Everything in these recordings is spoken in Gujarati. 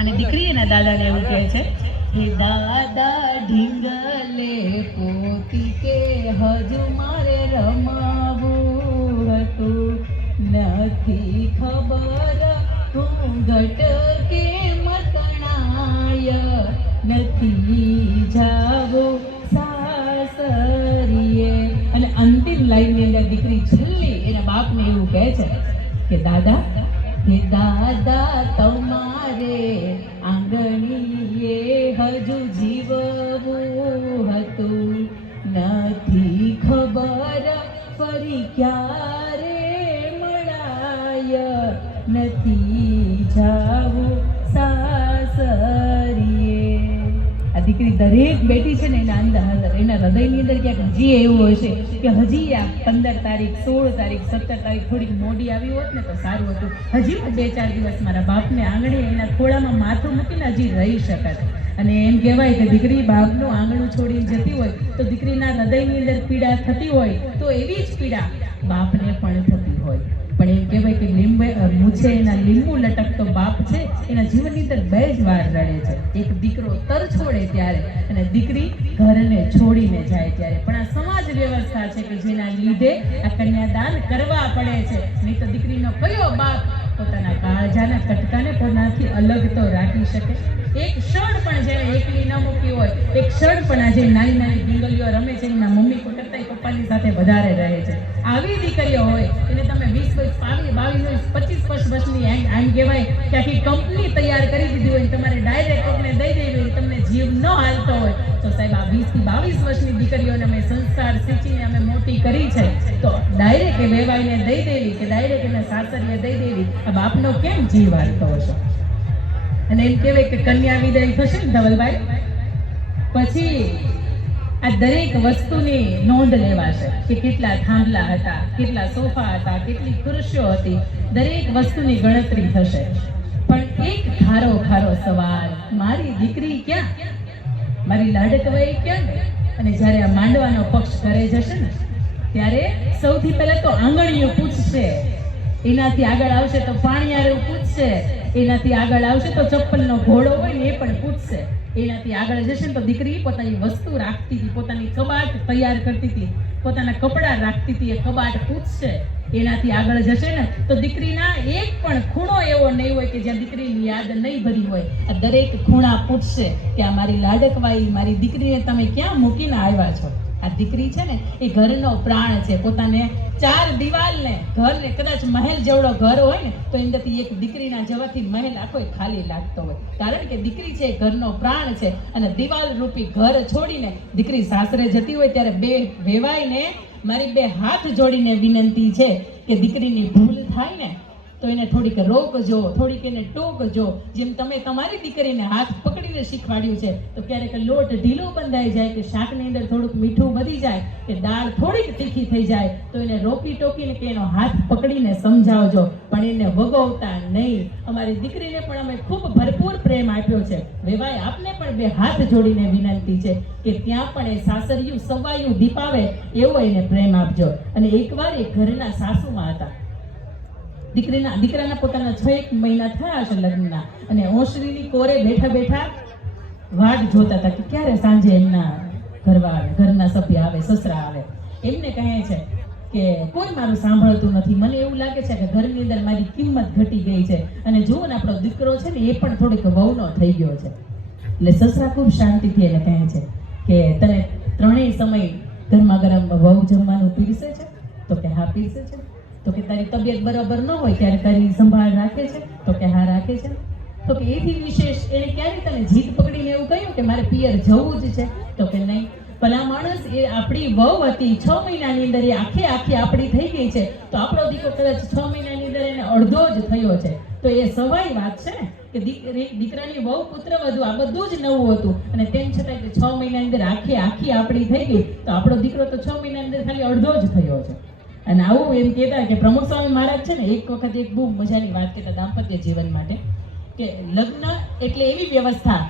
અને દીકરી એના દાદાને એવું કહે છે, હે દાદા ઢીંગલે પોતી કે હજુ મારે રમાવું હતું, નથી ખબર ઘૂંઘટ કે મતણાય, નથી જાવું સાસરીએ. અને અંતિમ લાઈનની અંદર દીકરી છેલ્લી એના બાપને એવું કહે છે કે દાદા, હે દાદા તમારે આંગણીએ હજુ જીવવું હતું, નથી ખબર ફરી ક્યારે મળાય, નથી જાવું સાસરીએ. આ દીકરી દરેક બેટી છે ને એના અંદર એના હૃદયની અંદર ક્યાંક હજી એવું હશે કે હજી આ 15 તારીખ 16 તારીખ 17 તારીખ થોડીક મોડી આવી હોત ને તો સારું હતું, હજી 2-4 દિવસ મારા બાપને આંગણે એના ખોળામાં માથું મૂકીને હજી રહી શકત. અને એમ કહેવાય કે દીકરી બાપનું આંગણું છોડીને જતી હોય તો દીકરીના હૃદયની અંદર પીડા થતી હોય તો એવી જ પીડા બાપને પણ થતી હોય. પણ એમ કહેવાય કે મૂછે એના લીંબુ લટકતો બાપ છે એના જીવનની અંદર 2 જ વાર રડે છે, એક દીકરો તર છોડે ત્યારે અને દીકરી ઘરને છોડીને જાય ત્યારે. પણ આ સમાજ વ્યવસ્થા છે કે જેના લીધે આ કન્યાદાન કરવા પડે છે, નહીં તો દીકરીનો કયો બાપ પોતાના કાળજાના કટકાને પોતાનાથી અલગ તો રાખી શકે? એક ક્ષણ પણ જેને એકલી ન મૂકી હોય, એક ક્ષણ પણ આજે નાની નાની ડીંગલીઓ રમે છે એના મમ્મી કરતા પપ્પાની સાથે વધારે રહે છે, આવી દીકરીઓ હોય એને તમે 20, 22, 25 વર્ષની આમ કહેવાય કે આખી કંપની તૈયાર કરી દીધી હોય, તમારે ડાયરેક્ટ કોકને દઈ દેવી હોય, તમને જીવ ન હાલતો હોય તો સાહેબ આ 20 થી 22 વર્ષની દીકરીઓને અમે સંસ્કાર શીખીને અમે મોટી કરી છે તો ડાયરેક્ટ એ વેવાઈને દઈ દેવી કે ડાયરેક્ટ એને સાસરીએ દઈ દેવી, આ બાપનો કેમ જીવ હાલતો હશે? અને એમ કહેવાય કે કન્યા વિદાય થશે ને ધવલભાઈ પછી આ દરેક વસ્તુની નોંધ લેવાશે કે કેટલા થાંભલા હતા, કેટલા સોફા હતા, કેટલી ખુરશીઓ હતી, દરેક વસ્તુની ગણતરી થશે. પણ એક ખારો સવાલ, મારી દીકરી ક્યાં, મારી લાડકવાઈ ક્યાં? અને જ્યારે આ માંડવાનો પક્ષ કરે જશે ને ત્યારે સૌથી પહેલા તો આંગણીઓ પૂછશે, એનાથી આગળ આવશે તો પાણીયારું પૂછશે, એનાથી આગળ આવશે તો ચપ્પલનો ઘોડો હોય ને એ પણ પૂછશે, એનાથી આગળ જશે ને તો દીકરી પોતાની વસ્તુ રાખતી હતી, પોતાની કબાટ તૈયાર કરતી હતી, પોતાના કપડાં રાખતી હતી, એ કબાટ પૂછશે, એનાથી આગળ જશે ને તો દીકરીના એક પણ ખૂણો એવો નહીં હોય કે જ્યાં દીકરીની યાદ નહીં ભરી હોય, આ દરેક ખૂણા પૂછશે કે આ મારી લાડકવાઈ, મારી દીકરીને તમે ક્યાં મૂકીને આવ્યા છો? આ દીકરી છે ને એ ઘરનો પ્રાણ છે, પોતાને 4 દિવાલને ઘરને કદાચ મહેલ જેવડો ઘર હોય ને તો એનાથી એક દીકરીના જવાથી મહેલ આખો ખાલી લાગતો હોય, કારણ કે દીકરી છે ઘરનો પ્રાણ છે. અને દિવાલ રૂપી ઘર છોડીને દીકરી સાસરે જતી હોય ત્યારે 2 વેવાઈને મારી 2 હાથ જોડીને વિનંતી છે કે દીકરીની ભૂલ થાય ને તો એને થોડીક રોકજો, થોડીક એને ટોકજો, જેમ તમે તમારી દીકરીને હાથ પકડીને શીખવાડ્યું છે તો ક્યારેક લોટ ઢીલો બંધાઈ જાય કે શાકની અંદર થોડુંક મીઠું વધી જાય કે દાળ થોડીક તીખી થઈ જાય તો એને રોકી ટોકીને કે એનો હાથ પકડીને સમજાવજો, પણ એને વગોવતા નહીં. અમારી દીકરીને પણ અમે ખૂબ ભરપૂર પ્રેમ આપ્યો છે, વેવાય આપને પણ 2 હાથ જોડીને વિનંતી છે કે ત્યાં પણ એ સાસરિયું સવાયું દીપાવે એવો એને પ્રેમ આપજો. અને એકવાર એ ઘરના સાસુમાં હતા, દીકરાના પોતાના 6 મહિના થયા છે લગ્નના, અને ઓસરીની કોરે બેઠા વાટ જોતા હતા કે ક્યારે સાંજે એમના ઘરના સભ્ય આવે, સસરા આવે. એમને કહે છે કે કોઈ મારું સાંભળતું નથી, મને એવું લાગે છે કે ઘરની અંદર મારી કિંમત ઘટી ગઈ છે, અને જુઓ ને આપણો દીકરો છે ને એ પણ થોડીક વહુનો થઈ ગયો છે. એટલે સસરા ખૂબ શાંતિથી એને કહે છે કે તને 3 સમય ગરમા ગરમ વહુ જમવાનું પીરસે છે? તો કે હા પીરસે છે. તો કે તારી તબિયત બરાબર ન હોય ત્યારે તારી સંભાળ રાખે છે? તો કે હા રાખે છે. તો કે એથી વિશેષ એને ક્યારે તને જીદ પકડીને એવું કહ્યું કે મારે પિયર જવું જ છે? તો કે નહીં. ભલા માણસ, એ આપણી વહુ હતી, 6 મહિનાની અંદર એ આખી આપણી થઈ ગઈ છે, તો આપણો દીકરો કદાચ 6 મહિનાની અંદર એને અડધો જ થયો છે, તો એ સવાઈ વાત છે ને કે દીકરાની વહુ પુત્ર વધુ આ બધું જ નવું હતું, અને તેમ છતાં કે 6 મહિનાની અંદર આખી આપણી થઈ ગઈ તો આપણો દીકરો તો 6 મહિનાની અંદર ખાલી અડધો જ થયો છે. અને આવું એમ કહેતા કે પ્રમુખ સ્વામી મહારાજ છે ને એક વખત એક બહુ મજાની વાત કહેતા દાંપત્ય જીવન માટે કે લગ્ન એટલે એવી વ્યવસ્થા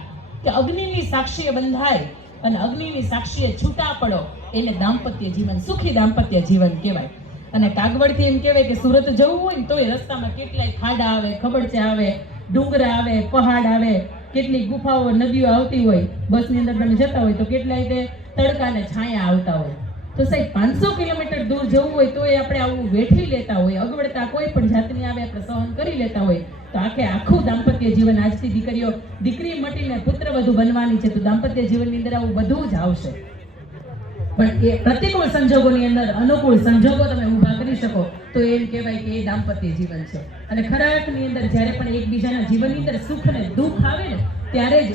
કે અગ્નિની સાક્ષીએ બંધાય અને અગ્નિની સાક્ષીએ છૂટા પડો, એને દાંપત્ય જીવન, સુખી દાંપત્ય જીવન કહેવાય. અને કાગવડથી એમ કહેવાય કે સુરત જવું હોય ને તો એ રસ્તામાં કેટલાય ખાડા આવે, ખબડચા આવે, ડુંગરા આવે, પહાડ આવે, કેટલી ગુફાઓ, નદીઓ આવતી હોય, બસની અંદર તમે જતા હોય તો કેટલાય તે તડકા ને છાયા આવતા હોય. તો સાહેબ 500 કિલોમીટર દૂર જવું હોય તો એ આપણે આવું વેઠી લેતા હોય, અગવડતા કોઈ પણ જાતની આવે આપણે સહન કરી લેતા હોય. તો આખું દાંપત્ય જીવન, આજથી દીકરી મટીને પુત્રવધુ બનવાની છે, તો દાંપત્ય જીવનની અંદર આવું બધું જ આવશે. પણ એ પ્રતિકૂળ સંજોગોની અંદર અનુકૂળ સંજોગો તમે ઊભા કરી શકો તો એમ કહેવાય કે એ દાંપત્ય જીવન છે. અને ખરાકની અંદર જ્યારે પણ એકબીજાના જીવનની અંદર સુખ ને દુઃખ આવે ને ત્યારે જ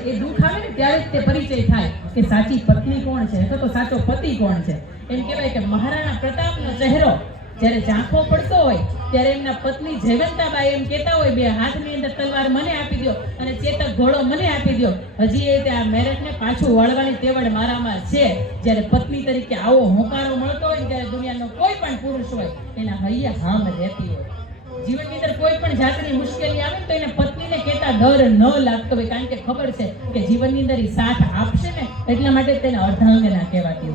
તે પરિચય થાય કે સાચી પત્ની કોણ છે અથવા તો સાચો પતિ કોણ છે. એમ કહેવાય કે મહારાણા પ્રતાપનો ચહેરો જ્યારે ઝાંખો પડતો હોય ત્યારે એમના પત્ની જયવંતાબાઈ એમ કહેતા હોય, બે હાથની અંદર તલવાર મને આપી દો અને ચેતક ઘોડો મને આપી દો. હજી એ ત્યાં મેરઠને પાછું વળવાની તેવડ મારામાં છે. જ્યારે પત્ની તરીકે આવો હોંકારો મળતો હોય ત્યારે દુનિયાનો કોઈ પણ પુરુષ હોય એના હૈયા હામ રહેતી હોય. જીવનની અંદર કોઈ પણ જાતની મુશ્કેલી આવે તો એને પત્નીને કહેતા ડર ન લાગતો હોય, કારણ કે ખબર છે કે જીવનની અંદર એ સાથ આપશે ને, એટલા માટે તેને અર્ધાંગના કહેવાતી હોય.